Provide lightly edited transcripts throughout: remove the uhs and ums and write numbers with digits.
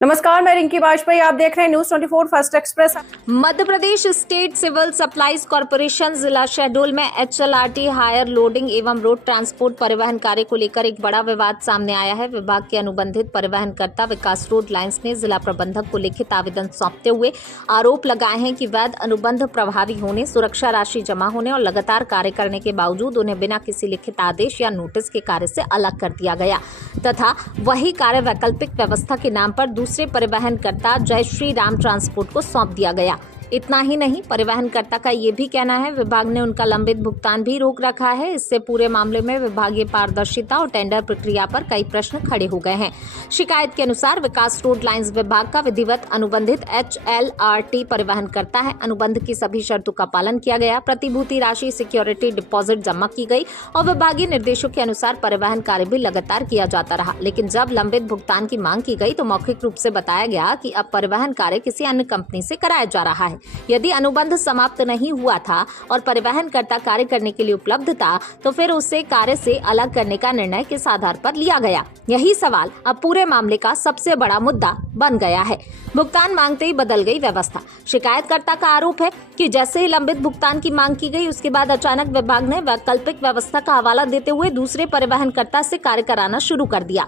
नमस्कार, मैं रिंकी वाजपेयी। आप देख रहे हैं news 24 first express. Madhya Pradesh state civil supplies corporation जिला शहडोल में एचएलआरटी हायर लोडिंग एवं रोड ट्रांसपोर्ट परिवहन कार्य को लेकर एक बड़ा विवाद सामने आया है। विभाग के अनुबंधित परिवहनकर्ता विकास रोड लाइंस ने जिला प्रबंधक को लिखित आवेदन सौंपते हुए आरोप लगाए हैं कि वैध अनुबंध प्रभावी होने, सुरक्षा राशि जमा होने और लगातार कार्य करने के बावजूद उन्हें बिना किसी लिखित आदेश या नोटिस के कार्य से अलग कर दिया गया तथा वही कार्य वैकल्पिक व्यवस्था के नाम पर दूसरे परिवहनकर्ता जय श्री राम ट्रांसपोर्ट को सौंप दिया गया। इतना ही नहीं, परिवहनकर्ता का ये भी कहना है विभाग ने उनका लंबित भुगतान भी रोक रखा है। इससे पूरे मामले में विभागीय पारदर्शिता और टेंडर प्रक्रिया पर कई प्रश्न खड़े हो गए हैं। शिकायत के अनुसार विकास रोड लाइंस विभाग का विधिवत अनुबंधित एचएलआरटी परिवहनकर्ता है। अनुबंध की सभी शर्तों का पालन किया गया, प्रतिभूति राशि सिक्योरिटी डिपॉजिट जमा की गई और विभागीय निर्देशों के अनुसार परिवहन कार्य भी लगातार किया जाता रहा। लेकिन जब लंबित भुगतान की मांग की गई तो मौखिक रूप से बताया गया कि अब परिवहन कार्य किसी अन्य कंपनी से कराया जा रहा है। यदि अनुबंध समाप्त नहीं हुआ था और परिवहनकर्ता कार्य करने के लिए उपलब्ध था तो फिर उसे कार्य से अलग करने का निर्णय किस आधार पर लिया गया? यही सवाल अब पूरे मामले का सबसे बड़ा मुद्दा बन गया है। भुगतान मांगते ही बदल गई व्यवस्था। शिकायतकर्ता का आरोप है कि जैसे ही लंबित भुगतान की मांग की गई उसके बाद अचानक विभाग ने वैकल्पिक व्यवस्था का हवाला देते हुए दूसरे परिवहनकर्ता से कार्य कराना शुरू कर दिया।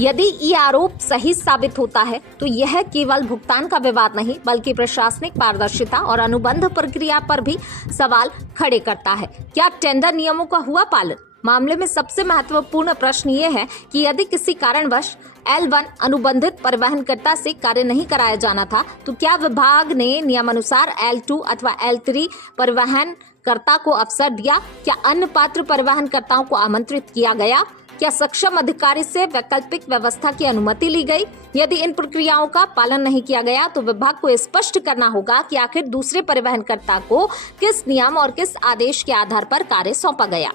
यदि ये आरोप सही साबित होता है तो यह केवल भुगतान का विवाद नहीं बल्कि प्रशासनिक पारदर्शिता और अनुबंध प्रक्रिया पर भी सवाल खड़े करता है। क्या टेंडर नियमों का हुआ पालन? मामले में सबसे महत्वपूर्ण प्रश्न ये है कि यदि किसी कारणवश L1 अनुबंधित परिवहनकर्ता से कार्य नहीं कराया जाना था तो क्या विभाग ने नियमानुसार L2 अथवा L3 परिवहनकर्ता को अवसर दिया? क्या अन्य पात्र परिवहनकर्ताओं को आमंत्रित किया गया? क्या सक्षम अधिकारी से वैकल्पिक व्यवस्था की अनुमति ली गई? यदि इन प्रक्रियाओं का पालन नहीं किया गया तो विभाग को स्पष्ट करना होगा कि आखिर दूसरे परिवहनकर्ता को किस नियम और किस आदेश के आधार पर कार्य सौंपा गया।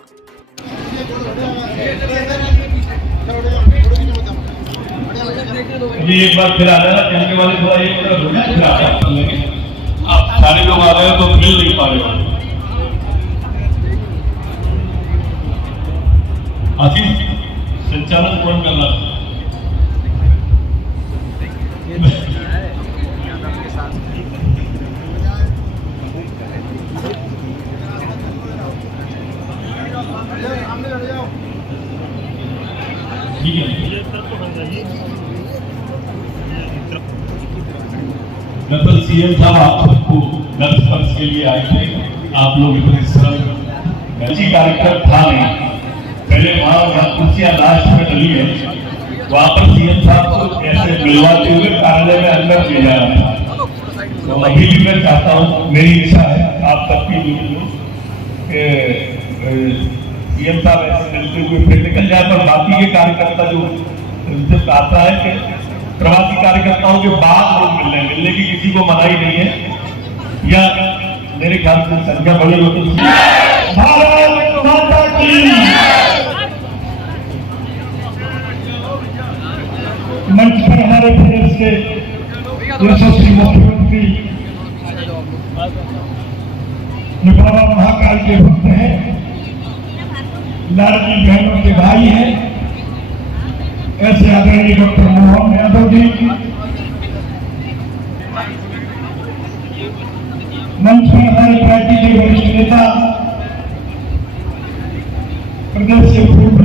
जी एक बार फिर आ जाना, कहने वाले थोड़ा एक फिर आ जाना। आप सारे लोग आ रहे हो तो मिल नहीं पा रहे हो। आशीष संचालन कौन कर रहा? ठीक है, दरअसल सीएम साहब आप सबको 10 वर्ष के लिए आए थे। आप लोग इतने सरल अच्छी कार्यक्रम था नहीं। पहले वहाँ कुर्सियां लास्ट में डली है, वहाँ पर सीएम साहब को ऐसे मिलवाते हुए कार्यालय में अंदर ले जा रहा था। तो अभी भी मैं चाहता हूँ, मेरी इच्छा है आप सबकी सीएम साहब ऐसे मिलते हुए फिर निकल जाए। पर बाकी के कार्यकर्ता जो उनसे आता है कि प्रवासी कार्यकर्ताओं के बाद लोग मिलने की किसी को मनाही नहीं है, या मेरे ख्याल से संख्या बड़ी होती है। भारत माता की। मंच पर हमारे प्रदेश के यशस्वी मुख्यमंत्री जो बाबा महाकाल के भक्त हैं, लाडली बहनों के भाई हैं, ऐसे आदरणीय डॉक्टर मोहन यादव जी, मंच पर हमारे पार्टी के वरिष्ठ नेता, प्रदेश के पूर्व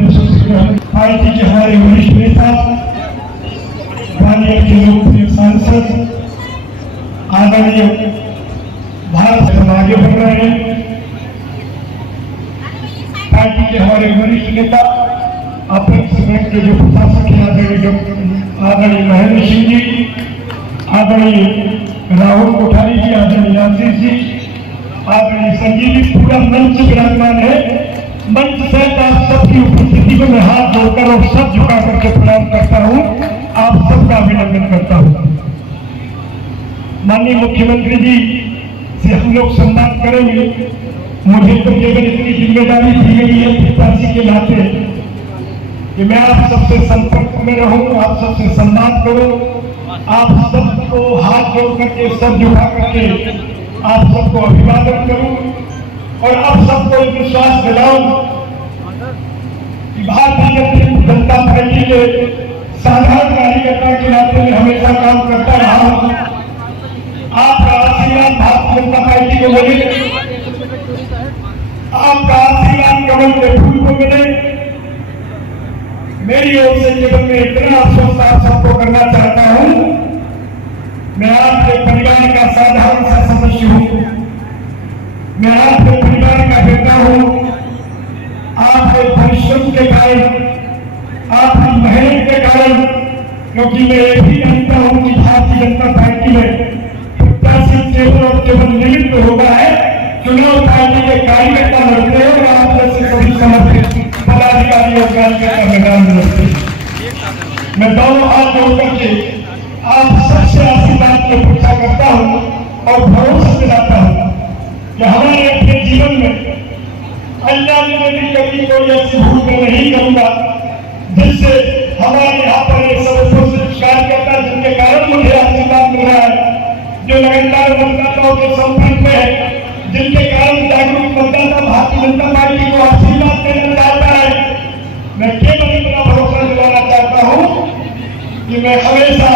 पार्टी के हमारे वरिष्ठ नेता, ग्वालियर के लोकप्रिय सांसद, आदरणीय भारत से आगे बढ़ रहे हैं, पार्टी के हमारे वरिष्ठ नेता, अपेक्स बैंक के जो प्रशासक हैं आदरणीय महेंद्र सिंह जी, आदरणीय राहुल कोठारी जी, आदरणीय आशीष जी, आदरणीय संजीव जी, पूरा मंच विराजमान है। मंच से आप सबकी उपस्थिति में मैं हाथ जोड़कर और सब झुका करके प्रणाम करता हूँ, आप सबका अभिनंदन करता हूँ। माननीय मुख्यमंत्री जी से हम लोग संवाद करेंगे। मुझे तो केवल इतनी जिम्मेदारी दी गई है प्रत्याशी के नाते कि मैं आप सबसे संपर्क में रहूं, आप सबसे संवाद करूं, आप सबको हाथ जोड़ करके, सब झुका करके आप सबको अभिवादन करूं और आप सबको विश्वास दिलाऊं कि भारतीय जनता पार्टी के साधारण कार्यकर्ता के नाते विनम्र आप सबको करना चाहता हूं। मैं आपके परिवार का साधारण सा सदस्य हूं, मैं आपके परिवार का बेटा हूं। आपके परिश्रम के कारण, आपकी मेहनत के कारण, क्योंकि मैं ये भी जानता हूं कि भारतीय जनता पार्टी में प्रत्याशी केवल और केवल निमित्त होगा है। चुनाव पार्टी के कार्यकर्ता लड़ते हैं और आप जैसे सभी समर्पित पदाधिकारी और कार्यकर्ता मैदान में लड़ते हैं। मैं दोनों हाथ जोड़ करके आप सबसे आशीर्वाद की अपेक्षा करता हूं और भरोसा दिलाता हूं कि हमारे अपने जीवन में अनजान में भी कभी कोई ऐसी भूल मैं नहीं करूंगा जिससे हमारे यहाँ पर एक सर्वश्रेष्ठ कार्यकर्ता जिनके कारण मुझे आशीर्वाद मिल रहा है, जो लगातार मतदाताओं के संपर्क में है, जिनके कारण जागरूक मतदाता भारतीय जनता पार्टी को आशीर्वाद देना चाहता है। मैं केवल इतना भरोसा दिलाना चाहता हूं कि मैं हमेशा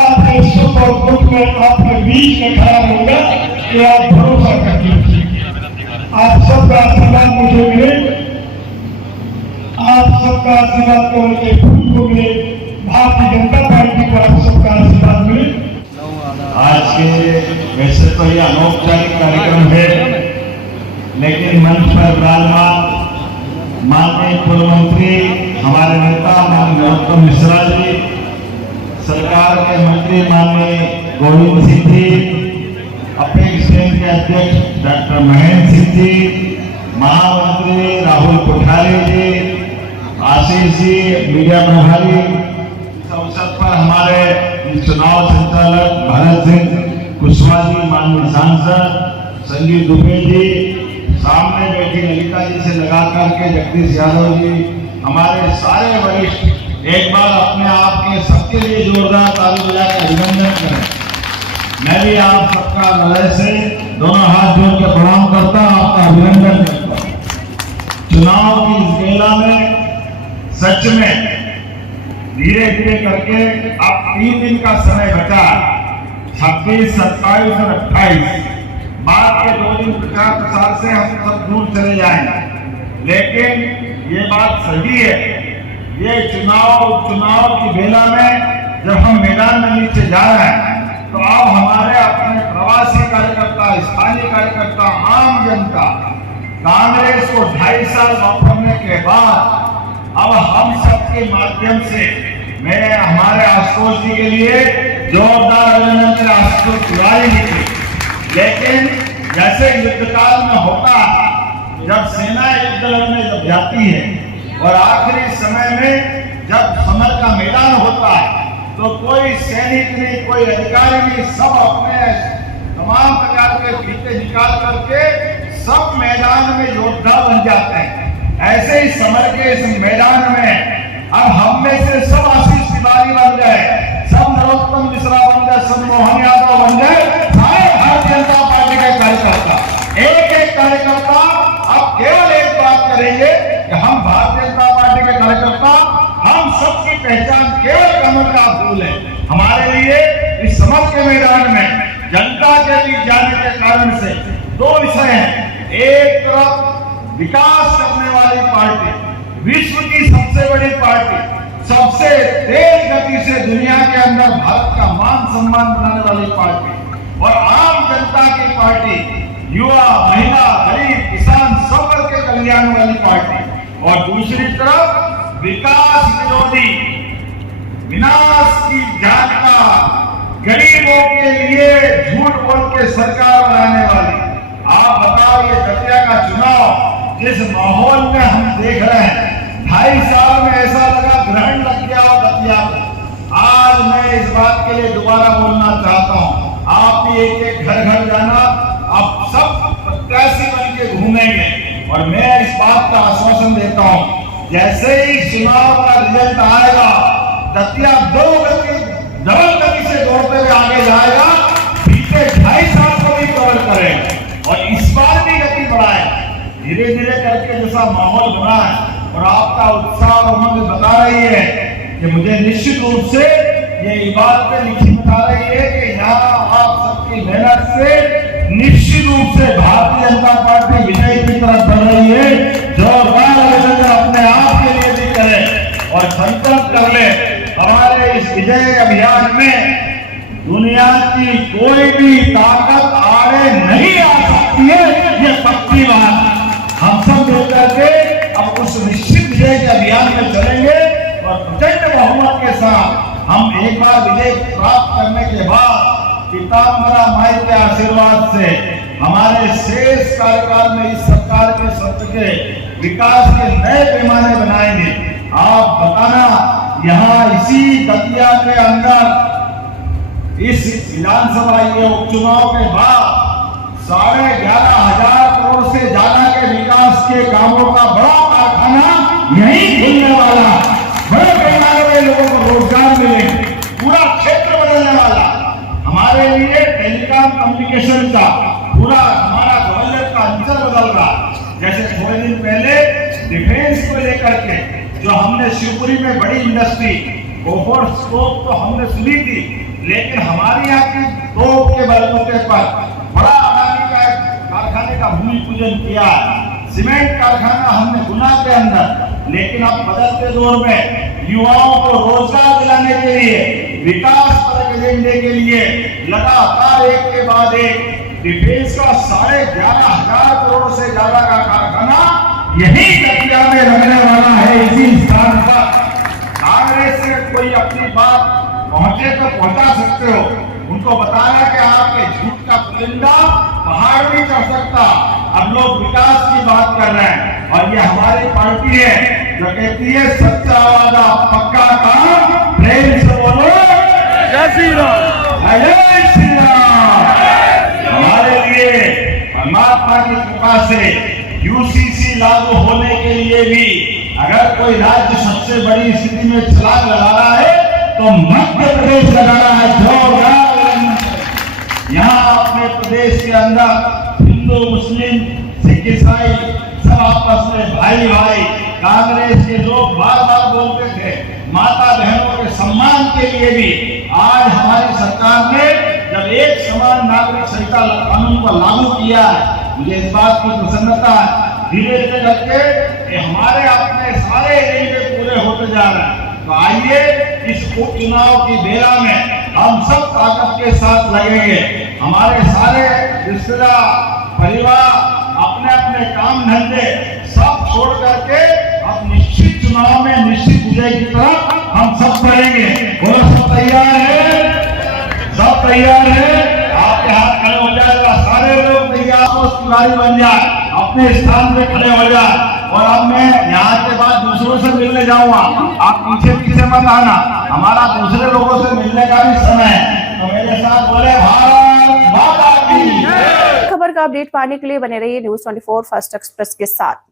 आपके सुख और दुख में आपके बीच में खड़ा रहूंगा। कि आप भरोसा कर लीजिए, आप सबका आशीर्वाद मुझे मिले, आप सबका आशीर्वाद को उनके फूल को मिले, भारतीय जनता पार्टी को आप सबका आशीर्वाद मिले। आज के वैसे तो ये अनौपचारिक कार्यक्रम है, लेकिन मंच पर विराजमान माननीय पूर्व मंत्री हमारे नेता माननीय नरोत्तम मिश्रा जी, सरकार के मंत्री माननीय गोविंद सिंह जी, अपेक्स बैंक के अध्यक्ष डॉक्टर महेंद्र सिंह जी, महामंत्री राहुल कोठारी जी, आशीष जी, मीडिया प्रभारी, इस अवसर पर हमारे चुनाव संचालक भरत सिंह कुशवाहा जी, माननीय सांसद संजीव दुबे जी, सामने बैठी ललिता जी से लगा करके जगदीश यादव जी, हमारे सारे वरिष्ठ, एक बार अपने आप के सबके लिए जोरदार ताली बजाकर अभिनंदन करें। मैं भी आप सबका हृदय से दोनों हाथ जोड़ के प्रणाम करता हूं, आपका अभिनंदन करता हूं। चुनाव की इस बेला में सच में धीरे धीरे करके अब 3 दिन का समय बचा, 26, 27 और 28। बाद के 2 दिन प्रचार प्रसार से हम सब दूर चले जाएंगे, लेकिन ये बात सही है, ये चुनाव की बेला में जब हम मैदान में नीचे जा रहे हैं, तो अब हमारे अपने प्रवासी कार्यकर्ता, स्थानीय कार्यकर्ता, आम जनता, कांग्रेस को 2.5 साल वापरने के बाद अब हम सबके माध्यम से मैं हमारे आशुतोष जी के लिए जोरदार अभिनंदन। आशुतोष तिवारी निकली, लेकिन जैसे युद्धकाल में होता है, जब सेना युद्ध लड़ने जब जाती है और आखिरी समय में जब समर का मैदान होता है, तो कोई सैनिक नहीं, कोई अधिकारी नहीं, सब अपने तमाम प्रकार के फीते निकाल करके सब मैदान में योद्धा बन जाते हैं। ऐसे ही समर के इस मैदान में अब हम में से सब आशीष तिवारी बन गए, सब नरोत्तम मिश्रा बन गए, सब मोहन यादव बन गए, सारे भारतीय जनता पार्टी के कार्यकर्ता, एक एक कार्यकर्ता अब केवल एक बात करेंगे कि हम भारतीय जनता पार्टी के कार्यकर्ता, हम सबकी पहचान केवल कमल का फूल है। हमारे लिए इस समर के मैदान में जनता के बीच जाने के कारण से 2 विषय हैं। एक तरफ विकास करने वाली पार्टी, विश्व की सबसे बड़ी पार्टी, सबसे तेज गति से दुनिया के अंदर भारत का मान सम्मान बनाने वाली पार्टी, और आम जनता की पार्टी, युवा, महिला, गरीब, किसान, सब वर्ग के कल्याण वाली पार्टी, और दूसरी तरफ विकास विरोधी, विनाश की जानता, गरीबों के लिए झूठ बोल के सरकार बनाने वाली। आप बताओ, ये दतिया का चुनाव जिस माहौल में हम देख रहे हैं, 2.5 साल में ऐसा लगा ग्रहण लग गया और दतिया को। आज मैं इस बात के लिए दोबारा बोलना चाहता हूं, आप भी एक घर घर जाना, आप सब प्रत्याशी बन के घूमेंगे, और मैं इस बात का आश्वासन देता हूं, जैसे ही चुनाव का रिजल्ट आएगा, दतिया 2 गति डबल गति से दौड़ते हुए आगे जाएगा, बीते 2.5 साल को भी कवर करेगा और इस बार भी गति बढ़ाएगा। धीरे धीरे करके जैसा माहौल बना है और आपका उत्साह और उमंग बता रही है कि मुझे निश्चित रूप से ये बात पे लिखी बता रही है कि यहाँ आप सबकी मेहनत से निश्चित रूप से भारतीय जनता पार्टी विजय की तरफ बढ़ रही है। जोरदार अभिनंदन अपने आप के लिए भी करें और संकल्प कर ले, हमारे इस विजय अभियान में दुनिया की कोई भी ताकत आड़े नहीं आ सकती है, ये पक्की बात। हम सब मिलकर के अब उस निश्चित विजय के अभियान में चलेंगे और प्रचंड बहुमत के साथ हम एक बार विजय प्राप्त करने के बाद पीताम्बरा माई के आशीर्वाद से हमारे शेष कार्यकाल में इस सरकार के सत्र के विकास के नए पैमाने बनाएंगे। आप बताना, यहाँ इसी दतिया के अंदर इस विधानसभा ये उपचुनाव के बाद 11,500 करोड़ से ज्यादा के विकास के कामों का बड़ा कारखाना यही खुलने वाला, बड़े पैमाने में लोगों को रोजगार मिले, पूरा क्षेत्र बदलने वाला। हमारे लिए टेलीकॉम कम्युनिकेशन का पूरा हमारा ग्वालियर का अंचल बदल रहा। जैसे थोड़े दिन पहले डिफेंस को लेकर के जो हमने शिवपुरी में बड़ी इंडस्ट्री गोफोर स्कोप तो हमने सुनी थी, लेकिन हमारे यहाँ की तोप के बलबूते पर बड़ा अडानी का कारखाने का भूमि पूजन किया, सीमेंट कारखाना हमने गुना के अंदर। लेकिन अब बदलते दौर में युवाओं को रोजगार दिलाने के लिए, विकास पर एजेंडे के लिए लगातार एक के बाद एक डिफेंस का 11,500 करोड़ से ज्यादा का कारखाना यही दतिया में लगने वाला है, इसी स्थान पर। कांग्रेस से कोई अपनी बात पहुंचे तो पहुंचा सकते हो, उनको बताना कि आपके झूठ का पुलिंदा पहाड़ नहीं चढ़ सकता। अब लोग विकास की बात कर रहे हैं और ये हमारी पार्टी है जो कहती है सच्चा वादा पक्का काम, प्रेम से बोलो जय श्री राम, जय श्री राम। हमारे लिए परमात्मा की कृपा से यूसीसी लागू होने के लिए भी अगर कोई राज्य सबसे बड़ी स्थिति में छलांग लगा रहा है तो मध्य प्रदेश लगाना है। यहाँ अपने प्रदेश के अंदर हिंदू, मुस्लिम, सिख, ईसाई सब आपस में भाई भाई। कांग्रेस के लोग बार बार बोलते थे माता बहनों के सम्मान के लिए भी आज हमारी सरकार ने जब एक समान नागरिक संहिता कानून को लागू किया है, मुझे इस बात की प्रसन्नता है। धीरे धीरे करके हमारे अपने सारे एजेंडे पूरे होते जा रहे हैं। तो आइए इस उपचुनाव की बेला में हम सब ताकत के साथ लगेंगे। हमारे सारे रिश्तेदार, परिवार, अपने अपने काम धंधे सब छोड़ करके अब निश्चित चुनाव में निश्चित विजय की तरफ हम सब बढ़ेंगे। बोलो सब तैयार है? सब तैयार है? आपके हाथ खड़े हो जाएगा, सारे लोग तैयार हो, तिवारी बन जाए, अपने स्थान पे खड़े हो जाए। और अब मैं यहाँ के बाद दूसरों से मिलने जाऊंगा, आप पीछे पीछे मत आना, हमारा दूसरे लोगों से मिलने का भी समय है। तो मेरे साथ बोले भारत माता की। खबर का अपडेट पाने के लिए बने रहिए न्यूज़ 24 फर्स्ट एक्सप्रेस के साथ।